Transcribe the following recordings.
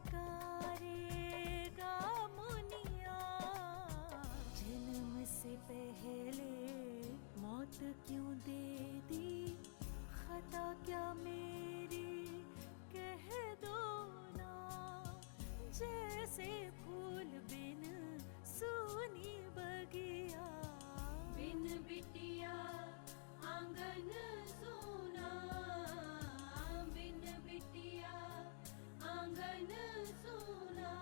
पुकारेगा मुनिया, जन्म से पहले मौत क्यों दे दी, खता क्या मेरी कह दो ना, जैसे फूल बिन सूनी बगिया, बिन बिटिया आंगन सूना, बिन बिटिया आंगन सूना,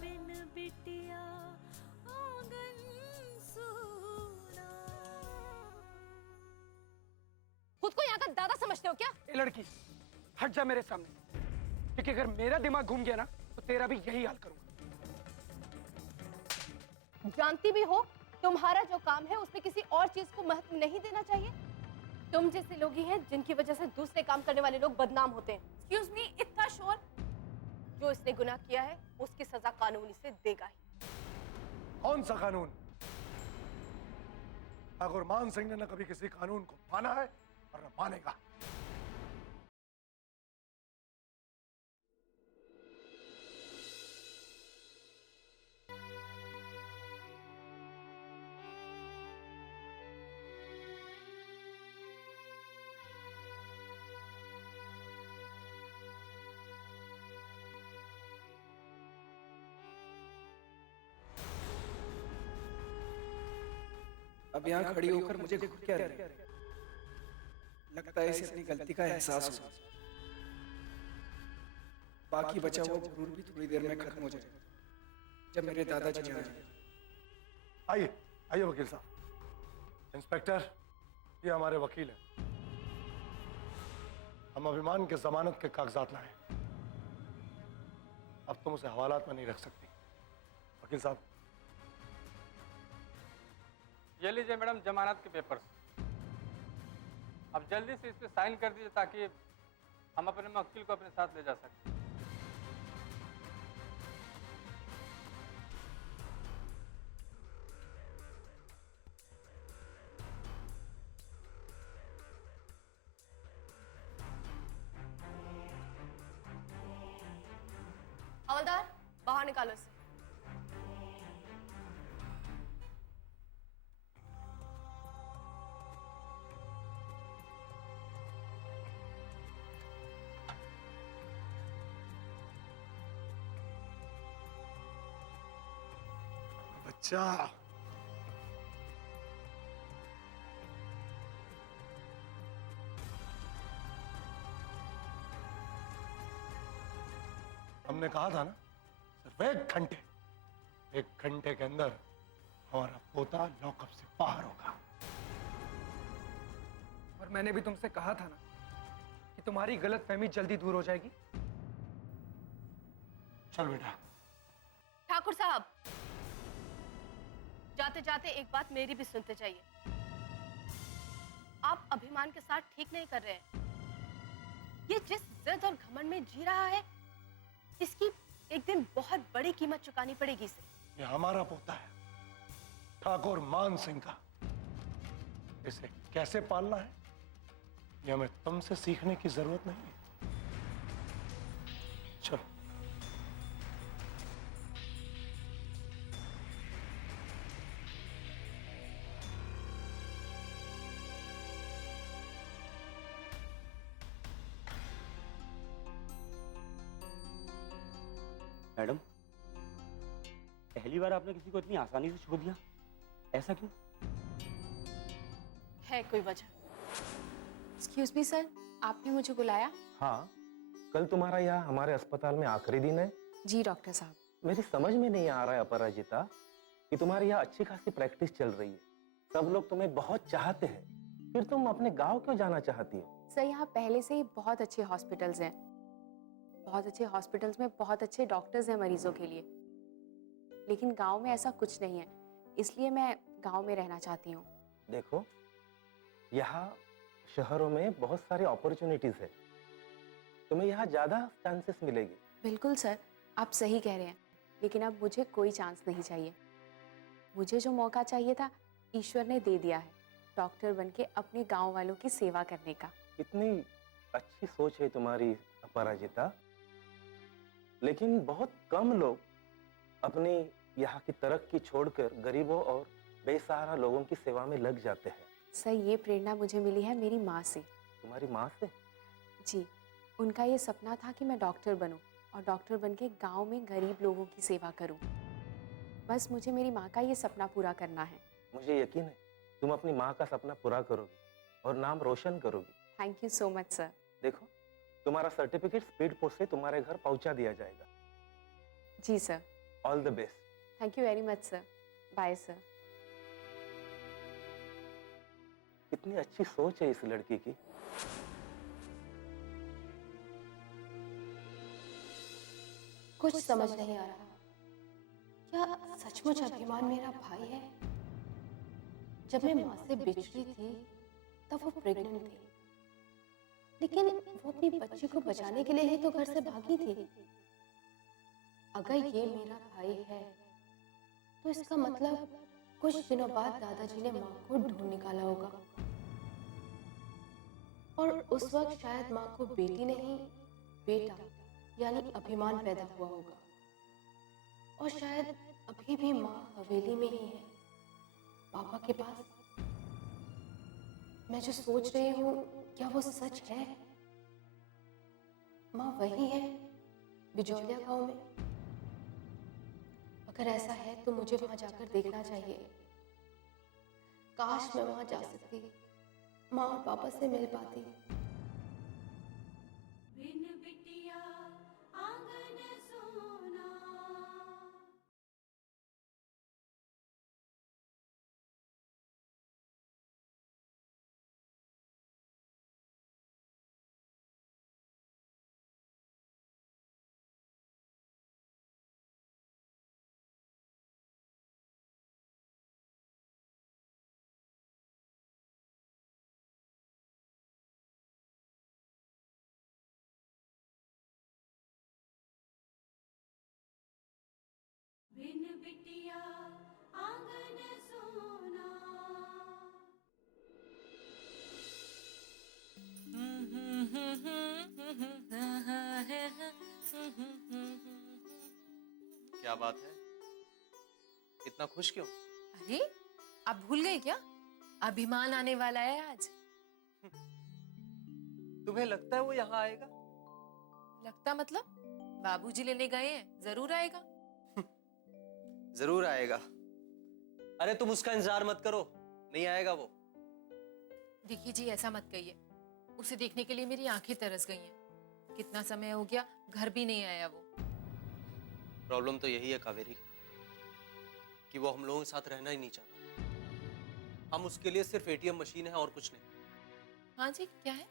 बिन बिटिया आंगन सूना। खुद को यहाँ का दादा समझते हो क्या? ए लड़की, हट जा मेरे सामने, क्योंकि अगर मेरा दिमाग घूम गया ना तो तेरा भी यही हाल करूंगा। जानती भी हो तुम्हारा जो काम है उसमें किसी और चीज को महत्व नहीं देना चाहिए। तुम जैसे लोग ही हैं जिनकी वजह से दूसरे काम करने वाले लोग बदनाम होते हैं। एक्सक्यूज मी, इतना शोर। जो इसने गुनाह किया है उसकी सजा कानून इसे देगा ही। कौन सा कानून? ठाकुर मान सिंह ने न कभी किसी कानून को माना है और न मानेगा। अब यहाँ खड़ी होकर मुझे खुद कह रही है, लगता है इसे अपनी गलती का एहसास हुआ। बाकी बचा हुआ गुरूर भी थोड़ी देर में खत्म हो जाएगा जब मेरे दादाजी आ जाएंगे। आइए आइए वकील साहब। इंस्पेक्टर, ये हमारे वकील हैं। हम अभिमान के जमानत के कागजात लाए। अब तुम उसे हवालात में नहीं रख सकती। वकील साहब, ये लीजिए मैडम जमानत के पेपर्स। अब जल्दी से इस पे साइन कर दीजिए ताकि हम अपने वकील को अपने साथ ले जा सकें। हवलदार, बाहर निकालो इसे। बच्चा, हमने कहा था ना, सिर्फ 1 घंटे के अंदर हमारा पोता लॉकअप से बाहर होगा। और मैंने भी तुमसे कहा था ना कि तुम्हारी गलतफहमी जल्दी दूर हो जाएगी। चल बेटा। ठाकुर साहब, जाते जाते एक बात मेरी भी सुनते चाहिए। आप अभिमान के साथ ठीक नहीं कर रहे हैं। ये जिस जिद और घमंड में जी रहा है, इसकी एक दिन बहुत बड़ी कीमत चुकानी पड़ेगी इसे। ये हमारा पोता है, ठाकुर मान सिंह का। इसे कैसे पालना है ये हमें तुमसे सीखने की जरूरत नहीं है। चलो। मैडम, पहली बार आपने किसी को इतनी आसानी से छोड़ दिया, ऐसा क्यों? है कोई वजह? एक्सक्यूज मी सर, आपने मुझे बुलाया? हाँ, कल तुम्हारा यहाँ हमारे अस्पताल में आखिरी दिन है। जी डॉक्टर साहब। मेरी समझ में नहीं आ रहा है अपराजिता कि तुम्हारे यहाँ अच्छी खासी प्रैक्टिस चल रही है, सब लोग तुम्हें बहुत चाहते हैं, फिर तुम अपने गांव क्यों जाना चाहती हो? सर, यहाँ पहले से ही बहुत अच्छे हॉस्पिटल्स हैं। बहुत अच्छे हॉस्पिटल्स में बहुत अच्छे डॉक्टर्स हैं मरीजों के लिए, लेकिन गांव में ऐसा कुछ नहीं है, इसलिए मैं गांव में रहना चाहती हूँ। देखो, यहाँ शहरों में बहुत सारी अपॉर्चुनिटीज है, तुम्हें यहाँ ज्यादा चांसेस मिलेगी। बिल्कुल सर, आप सही कह रहे हैं, लेकिन अब मुझे कोई चांस नहीं चाहिए। मुझे जो मौका चाहिए था ईश्वर ने दे दिया है, डॉक्टर बनके अपने गांव वालों की सेवा करने का। इतनी अच्छी सोच है तुम्हारी अपराजिता, लेकिन बहुत कम लोग अपनी यहाँ की तरक्की छोड़कर गरीबों और बेसहारा लोगों की सेवा में लग जाते हैं। सर, ये प्रेरणा मुझे मिली है मेरी माँ से। तुम्हारी माँ से? जी, उनका ये सपना था कि मैं डॉक्टर बनूं और डॉक्टर बन के गाँव में गरीब लोगों की सेवा करूं। बस मुझे मेरी माँ का ये सपना पूरा करना है। मुझे यकीन है तुम अपनी माँ का सपना पूरा करोगी और नाम रोशन करोगी। Thank you so much sir. देखो, तुम्हारा सर्टिफिकेट स्पीड पोस्ट से तुम्हारे घर पहुंचा दिया जाएगा। जी sir. All the best. Thank you very much sir. Bye sir. कितनी अच्छी सोच है इस लड़की की। कुछ समझ नहीं आ रहा, क्या सचमुच अभिमान मेरा भाई है? जब मैं माँ से बिछड़ी थी तब वो प्रेग्नेंट थी, लेकिन वो अपनी बच्ची को बचाने के लिए ही तो घर से भागी थी। अगर ये मेरा भाई है तो इसका मतलब कुछ दिनों बाद दादाजी ने माँ को ढूंढ निकाला होगा और उस वक्त शायद माँ को बेटी नहीं बेटा यानी अभिमान पैदा हुआ होगा और शायद अभी भी माँ हवेली में ही है, पापा के पास। मैं जो सोच रही हूँ क्या वो सच है? माँ वही है बिजौलिया गांव में? अगर ऐसा है तो मुझे वहां जाकर देखना चाहिए। काश मैं वहां जा सकती, माँ और पापा से मिल पाती। बिन बिटिया आंगन सोना। बिन बिटिया आंगन सोना। क्या बात है, इतना खुश क्यों? अरे, आप भूल गए क्या? अभिमान आने वाला है आज। तुम्हें लगता है वो यहाँ आएगा? लगता मतलब? बाबूजी लेने गए हैं, जरूर आएगा। जरूर आएगा। अरे तुम उसका इंतजार मत करो, नहीं आएगा वो। देखिए जी, ऐसा मत कहिए। उसे देखने के लिए मेरी आंखें तरस गई हैं। कितना समय हो गया, घर भी नहीं आया वो। प्रॉब्लम तो यही है कावेरी कि वो हम लोगों के साथ रहना ही नहीं चाहता। हम उसके लिए सिर्फ एटीएम मशीन है और कुछ नहीं। हाँ जी, क्या है?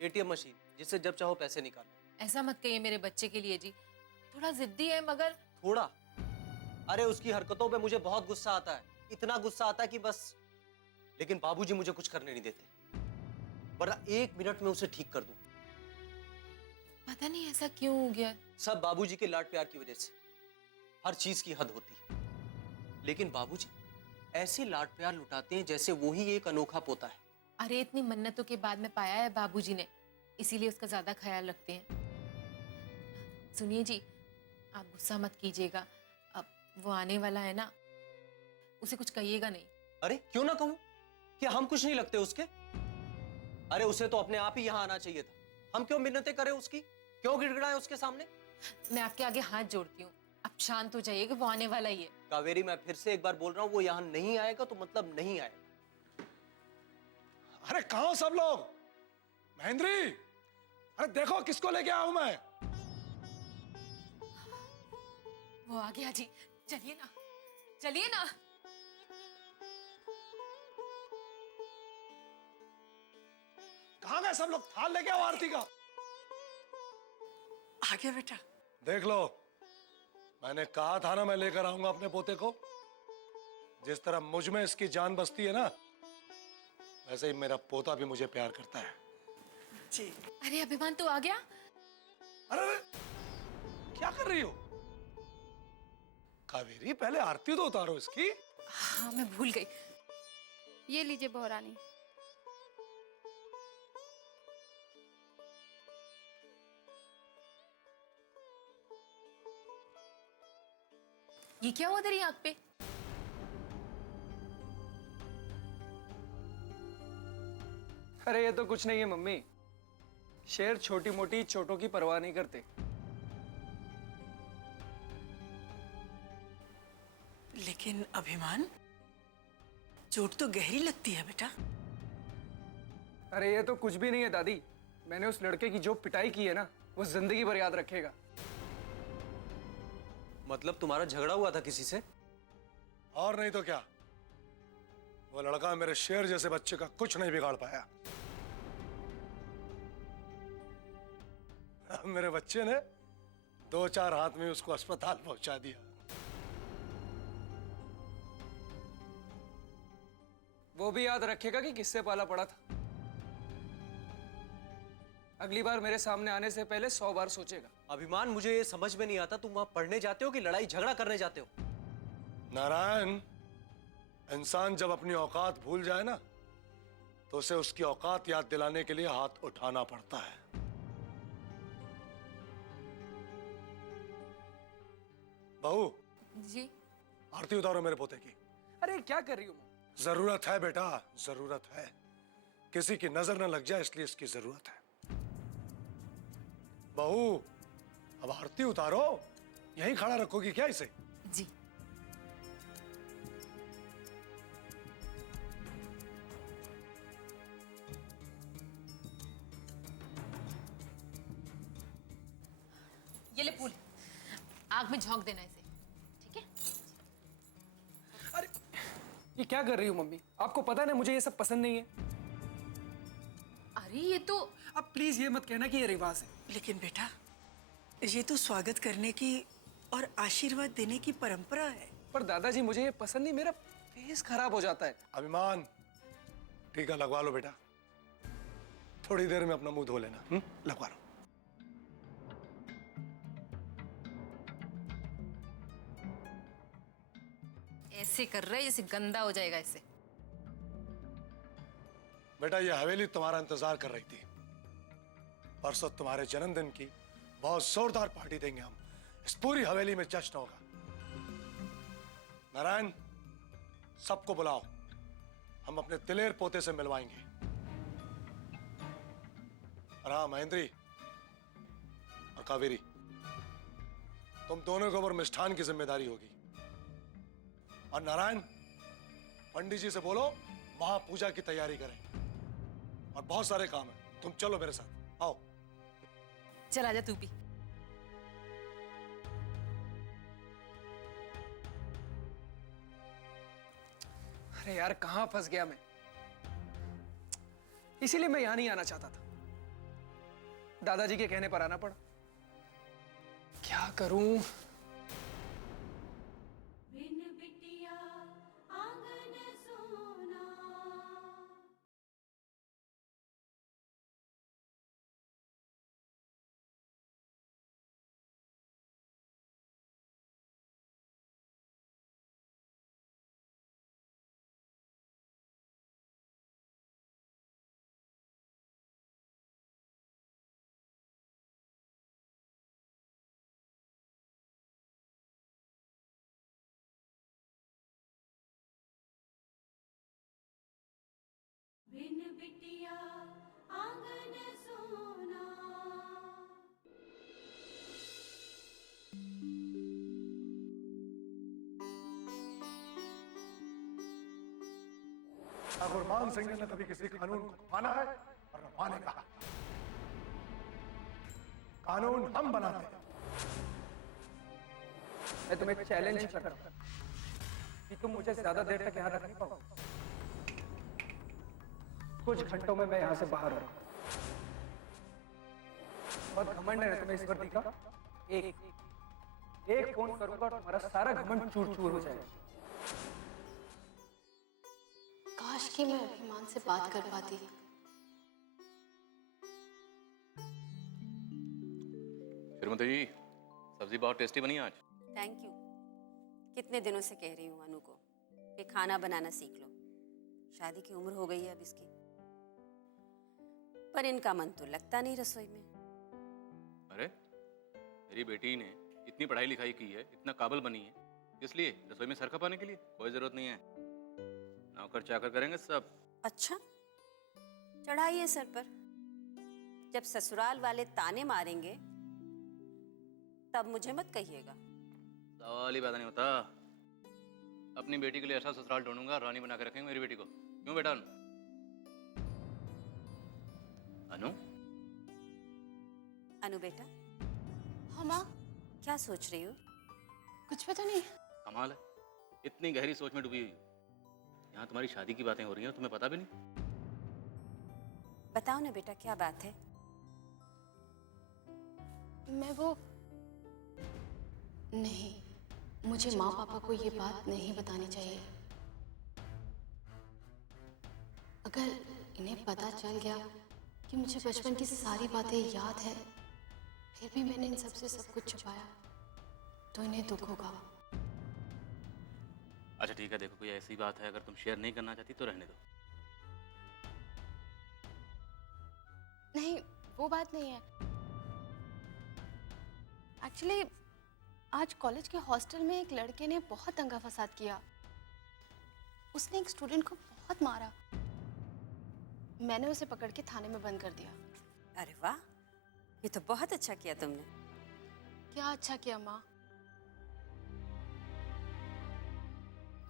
एटीएम मशीन जिससे जब चाहो पैसे निकालो। ऐसा मत कहिए मेरे बच्चे के लिए जी। थोड़ा जिद्दी है मगर। थोड़ा? अरे उसकी हरकतों पे मुझे बहुत गुस्सा आता है, इतना गुस्सा आता है कि बस। लेकिन बाबूजी मुझे कुछ करने नहीं देते, वरना 1 मिनट में उसे ठीक कर दूं। पता नहीं ऐसा क्यों हो गया। सब बाबूजी के लाड प्यार की वजह से। हर चीज की हद होती है, लेकिन बाबूजी ऐसे लाड प्यार लुटाते हैं जैसे वो ही एक अनोखा पोता है। अरे इतनी मन्नतों के बाद में पाया है बाबूजी ने, इसीलिए उसका ज्यादा ख्याल रखते हैं। सुनिए जी, आप गुस्सा मत कीजिएगा। अब वो आने वाला है ना, उसे कुछ कहिएगा नहीं। अरे क्यों ना कहूं? क्या हम कुछ नहीं लगते उसके? अरे उसे तो अपने आप ही यहाँ आना चाहिए था। हम क्यों मिन्नतें करें उसकी? क्यों गिड़गिड़ाएं उसके सामने? मैं आपके आगे हाथ जोड़ती हूँ, अब शांत हो जाइए कि वो आने वाला ही है। कावेरी, मैं फिर से एक बार बोल रहा हूँ, वो यहाँ नहीं आएगा तो मतलब नहीं आएगा। अरे कहाँ हो सब लोग? महेंद्री, अरे देखो किसको लेके आऊं मैं। वो आ गया जी, चलिए ना, चलिए ना। कहाँ गए सब लोग? थाल लेके आओ आरती का। आ गया बेटा। देख लो, मैंने कहा था ना मैं लेकर आऊंगा अपने पोते को। जिस तरह मुझ में इसकी जान बसती है ना, वैसे ही मेरा पोता भी मुझे प्यार करता है। जी। अरे अभिमान तो आ गया। अरे क्या कर रही हो कावेरी? पहले आरती तो उतारो इसकी। हाँ, मैं भूल गई। ये लीजिए बहुरानी। ये क्या हुआ तेरी आंख पे? अरे ये तो कुछ नहीं है मम्मी, शेर छोटी मोटी चोटों की परवाह नहीं करते। लेकिन अभिमान, चोट तो गहरी लगती है बेटा। अरे ये तो कुछ भी नहीं है दादी, मैंने उस लड़के की जो पिटाई की है ना, वो जिंदगी भर याद रखेगा। मतलब तुम्हारा झगड़ा हुआ था किसी से? और नहीं तो क्या, वो लड़का मेरे शेर जैसे बच्चे का कुछ नहीं बिगाड़ पाया। मेरे बच्चे ने 2-4 हाथ में उसको अस्पताल पहुंचा दिया। वो भी याद रखेगा कि किससे पाला पड़ा था। अगली बार मेरे सामने आने से पहले 100 बार सोचेगा। अभिमान, मुझे ये समझ में नहीं आता, तुम वहां पढ़ने जाते हो कि लड़ाई झगड़ा करने जाते हो? नारायण, इंसान जब अपनी औकात भूल जाए ना, तो उसे उसकी औकात याद दिलाने के लिए हाथ उठाना पड़ता है। बहू, जी। आरती उतारो मेरे पोते की। अरे क्या कर रही हो? जरूरत है बेटा, जरूरत है। किसी की नजर न लग जाए इसलिए इसकी जरूरत है। बहू, अब आरती उतारो। यहीं खड़ा रखोगी क्या इसे? जी। ये ले फूल, आग में झोंक देना इसे, ठीक है? अरे ये क्या कर रही हो मम्मी? आपको पता है ना मुझे ये सब पसंद नहीं है। अरे ये तो अब प्लीज ये मत कहना कि ये रिवाज है। लेकिन बेटा, ये तो स्वागत करने की और आशीर्वाद देने की परंपरा है। पर दादाजी मुझे ये पसंद नहीं, मेरा फेस खराब हो जाता है। अभिमान, टीका लगवा लो बेटा, थोड़ी देर में अपना मुंह धो लेना। लगवा लो। ऐसे कर रहे जैसे गंदा हो जाएगा इससे। बेटा, ये हवेली तुम्हारा इंतजार कर रही थी। परसों तुम्हारे जन्मदिन की बहुत जोरदार पार्टी देंगे हम। इस पूरी हवेली में जश्न होगा। नारायण, सबको बुलाओ, हम अपने दिलेर पोते से मिलवाएंगे। और हाँ महेंद्री और कावेरी, तुम दोनों के ऊपर मिष्ठान की जिम्मेदारी होगी। और नारायण, पंडित जी से बोलो महापूजा की तैयारी करें। और बहुत सारे काम है, तुम चलो मेरे साथ, आओ। चल आजा तू भी। अरे यार कहाँ फंस गया मैं, इसीलिए मैं यहां नहीं आना चाहता था। दादाजी के कहने पर आना पड़ा। क्या करूं? बिन बिटिया आंगन सोना। बिन बिटिया आंगन सोना। ठाकुर मान सिंह ने कभी किसी कानून को माना है और न मानेगा। कानून हम बनाते हैं। मैं तुम्हें चैलेंज कर रहा हूं कि तुम मुझे ज्यादा देर तक यहाँ रख नहीं पाओ। कुछ घंटों में मैं यहाँ से बाहर हो रहा हूँ। बहुत घमंड है ना तुम्हें इस वर्दी का। एक फोन करूंगा और तुम्हारा सारा घमंड चूर चूर हो जाएगा। काश कि मैं अभिमान से बात कर पाती। श्रीमती जी, सब्जी बहुत टेस्टी बनी आज। Thank you. कितने दिनों से कह रही हूँ अनु को कि खाना बनाना सीख लो। शादी की उम्र हो गई है अब इसकी, पर इनका मन तो लगता नहीं रसोई में। अरे, मेरी बेटी ने इतनी पढ़ाई लिखाई की है, इतना काबिल बनी है, किस लिए? रसोई में सर खपाने के लिए? कोई जरूरत नहीं है, नौकर चाकर करेंगे सब। अच्छा, चढ़ाइए सर पर। जब ससुराल वाले ताने मारेंगे तब मुझे मत कहिएगा। सवाल ही पैदा नहीं होता। अपनी बेटी के लिए ऐसा ससुराल ढूंढूंगा, रानी बना के रखेंगे मेरी बेटी को। क्यों बेटा? अनु? अनु बेटा। हाँ माँ। क्या सोच रही हो? कुछ पता नहीं। कमाल है, इतनी गहरी सोच में डूबी हुई। यहाँ तुम्हारी शादी की बातें हो रही हैं, तुम्हें पता भी नहीं। बताओ ना बेटा, क्या बात है? मैं वो नहीं, मुझे माँ पापा को ये बात नहीं बतानी चाहिए। अगर इन्हें पता चल गया कि मुझे बचपन की सारी बातें याद है, फिर भी मैंने इन सबसे सब कुछ छुपाया, तो इन्हें दुख होगा। अच्छा ठीक है, देखो कोई ऐसी बात है, अगर तुम शेयर नहीं करना चाहती तो रहने दो। नहीं, वो बात नहीं है। एक्चुअली आज कॉलेज के हॉस्टल में एक लड़के ने बहुत दंगा फसाद किया। उसने एक स्टूडेंट को बहुत मारा। मैंने उसे पकड़ के थाने में बंद कर दिया। अरे वाह, ये तो बहुत अच्छा किया तुमने। क्या अच्छा किया माँ?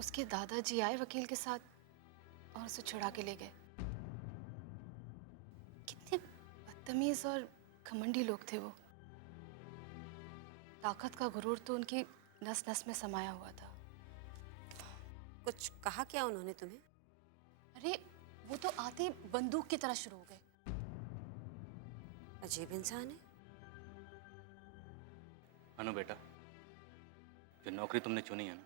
उसके दादाजी आए वकील के साथ और उसे छुड़ा के ले गए। कितने बदतमीज और घमंडी लोग थे वो। ताकत का गुरूर तो उनकी नस नस में समाया हुआ था। कुछ कहा क्या उन्होंने तुम्हें? अरे वो तो आते ही बंदूक की तरह शुरू हो गए। अजीब इंसान है। अनु बेटा, जो नौकरी तुमने चुनी है ना,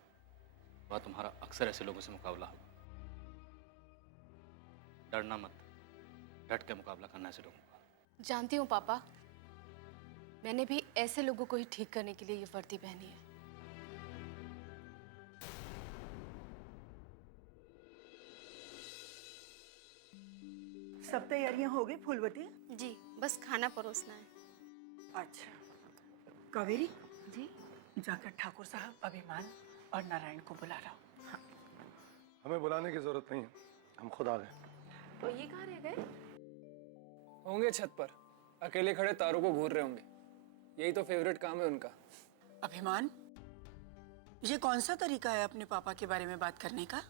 वह तुम्हारा अक्सर ऐसे लोगों से मुकाबला होगा। डरना मत, डट के मुकाबला करना ऐसे लोगों का। जानती हूँ पापा, मैंने भी ऐसे लोगों को ही ठीक करने के लिए ये वर्दी पहनी है। सब तैयारियां हो गई फूलवती? जी, बस खाना परोसना है। अच्छा कावेरी, जी जाकर ठाकुर साहब, अभिमान और नारायण को बुला लो। हाँ। हमें बुलाने की जरूरत नहीं है, हम खुद आ गए। तो ये कहाँ रह गए? होंगे छत पर, अकेले खड़े तारों को घूर रहे होंगे। यही तो फेवरेट काम है उनका। अभिमान, ये कौन सा तरीका है अपने पापा के बारे में बात करने का?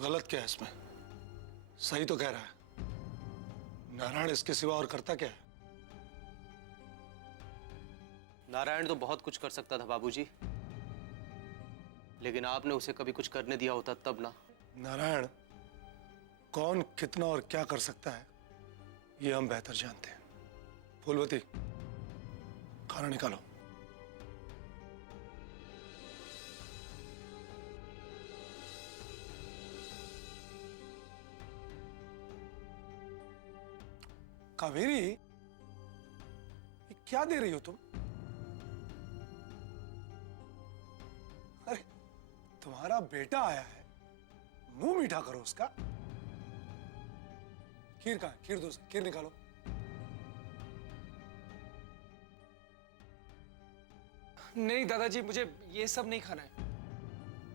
गलत क्या है इसमें? सही तो कह रहा है। नारायण इसके सिवा और करता क्या है? नारायण तो बहुत कुछ कर सकता था बाबूजी, लेकिन आपने उसे कभी कुछ करने दिया होता तब ना। नारायण कौन, कितना और क्या कर सकता है, ये हम बेहतर जानते हैं। फूलवती, खाना निकालो। कावेरी, ये क्या दे रही हो तुम? अरे तुम्हारा बेटा आया है, मुंह मीठा करो उसका। खीर कहाँ है? खीर दो, खीर निकालो। नहीं दादाजी, मुझे ये सब नहीं खाना है।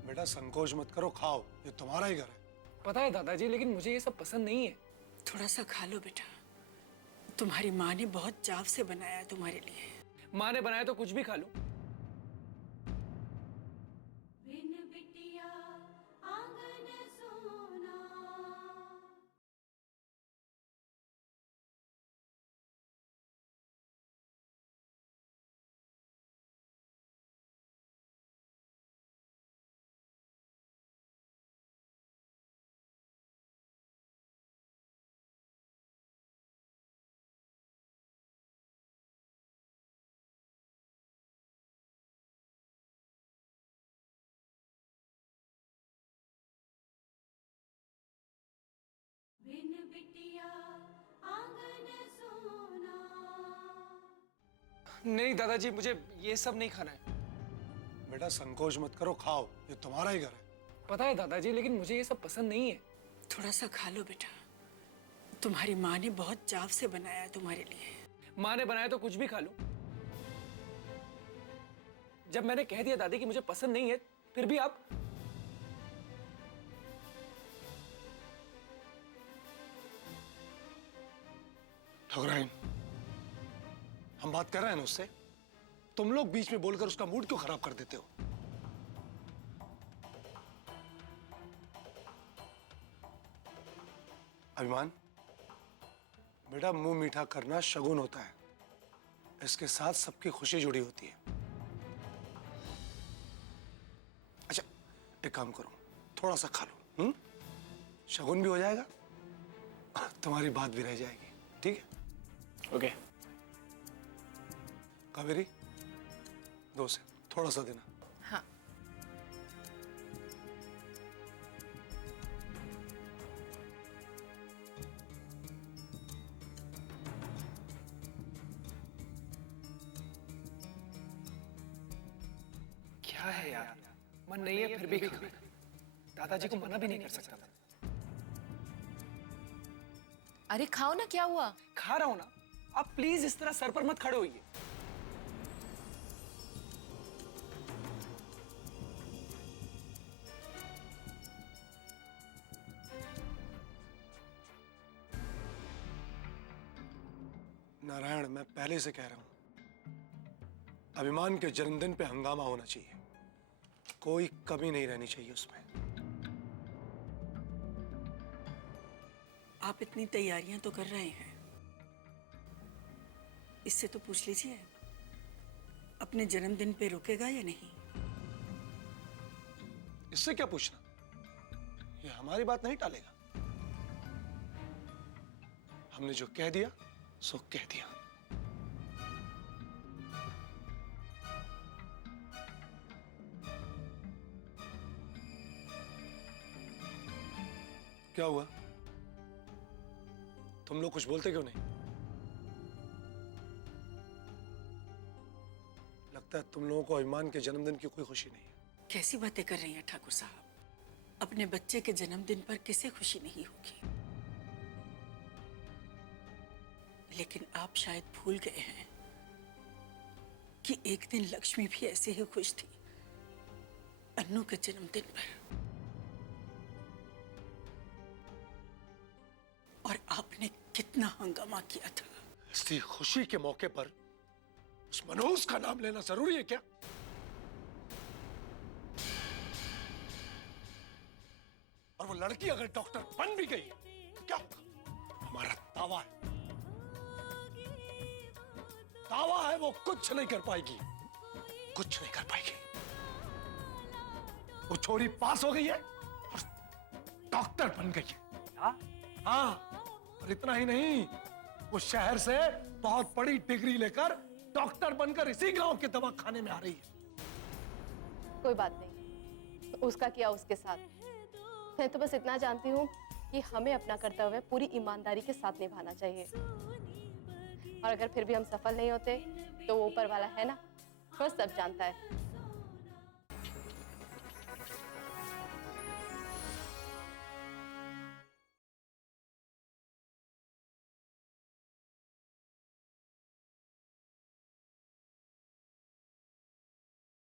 बेटा संकोच मत करो, खाओ, ये तुम्हारा ही घर है। पता है दादाजी, लेकिन मुझे ये सब पसंद नहीं है। थोड़ा सा खा लो बेटा, तुम्हारी माँ ने बहुत चाव से बनाया है तुम्हारे लिए। माँ ने बनाया तो कुछ भी खा लूं। बिन बिटिया आंगन सोना। बिन बिटिया आंगन सोना। नहीं दादाजी, मुझे ये सब नहीं खाना है। बेटा संकोच मत करो, खाओ, ये तुम्हारा ही घर है। पता है दादाजी, लेकिन मुझे ये सब पसंद नहीं है। थोड़ा सा खा लो बेटा, तुम्हारी माँ ने बहुत चाव से बनाया है तुम्हारे लिए। माँ ने बनाया तो कुछ भी खा लूं। जब मैंने कह दिया दादी कि मुझे पसंद नहीं है, फिर भी आप ठकुराइन, हम बात कर रहे हैं ना उससे, तुम लोग बीच में बोलकर उसका मूड क्यों खराब कर देते हो? अभिमान, बेटा मुंह मीठा करना शगुन होता है, इसके साथ सबकी खुशी जुड़ी होती है। अच्छा, एक काम करो, थोड़ा सा खा लो, शगुन भी हो जाएगा, तुम्हारी बात भी रह जाएगी, ठीक है? ओके। कावेरी, दो से थोड़ा सा देना। हाँ। क्या है यार, मन नहीं है फिर भी खाना। दादाजी को मना भी नहीं कर सकता मैं। अरे खाओ ना, क्या हुआ? खा रहा हूं ना। आप प्लीज इस तरह सर पर मत खड़े होइए। नारायण, मैं पहले से कह रहा हूं, अभिमान के जन्मदिन पे हंगामा होना चाहिए, कोई कमी नहीं रहनी चाहिए उसमें। आप इतनी तैयारियां तो कर रहे हैं, इससे तो पूछ लीजिए अपने जन्मदिन पे रुकेगा या नहीं। इससे क्या पूछना, ये हमारी बात नहीं टालेगा। हमने जो कह दिया सो कह दिया। क्या हुआ, तुम लोग कुछ बोलते क्यों नहीं? लगता है तुम लोगों को अभिमान के जन्मदिन की कोई खुशी नहीं है। कैसी बातें कर रही हैं ठाकुर साहब, अपने बच्चे के जन्मदिन पर किसे खुशी नहीं होगी। लेकिन आप शायद भूल गए हैं कि एक दिन लक्ष्मी भी ऐसे ही खुश थी अन्नू के जन्मदिन पर, और आपने कितना हंगामा किया था। इसी खुशी के मौके पर उस मनोज का नाम लेना जरूरी है क्या? और वो लड़की अगर डॉक्टर बन भी गई तो क्या होगा? हमारा दावा है, दावा है, वो कुछ नहीं कर पाएगी, कुछ नहीं कर पाएगी। वो छोरी पास हो गई है और डॉक्टर बन गई है। हाँ, और इतना ही नहीं, वो शहर से बहुत बड़ी डिग्री लेकर डॉक्टर बनकर इसी गांव के दवा खाने में आ रही है। कोई बात नहीं, उसका किया उसके साथ। मैं तो बस इतना जानती हूँ कि हमें अपना कर्तव्य पूरी ईमानदारी के साथ निभाना चाहिए, और अगर फिर भी हम सफल नहीं होते तो वो ऊपर वाला है ना, वो सब जानता है।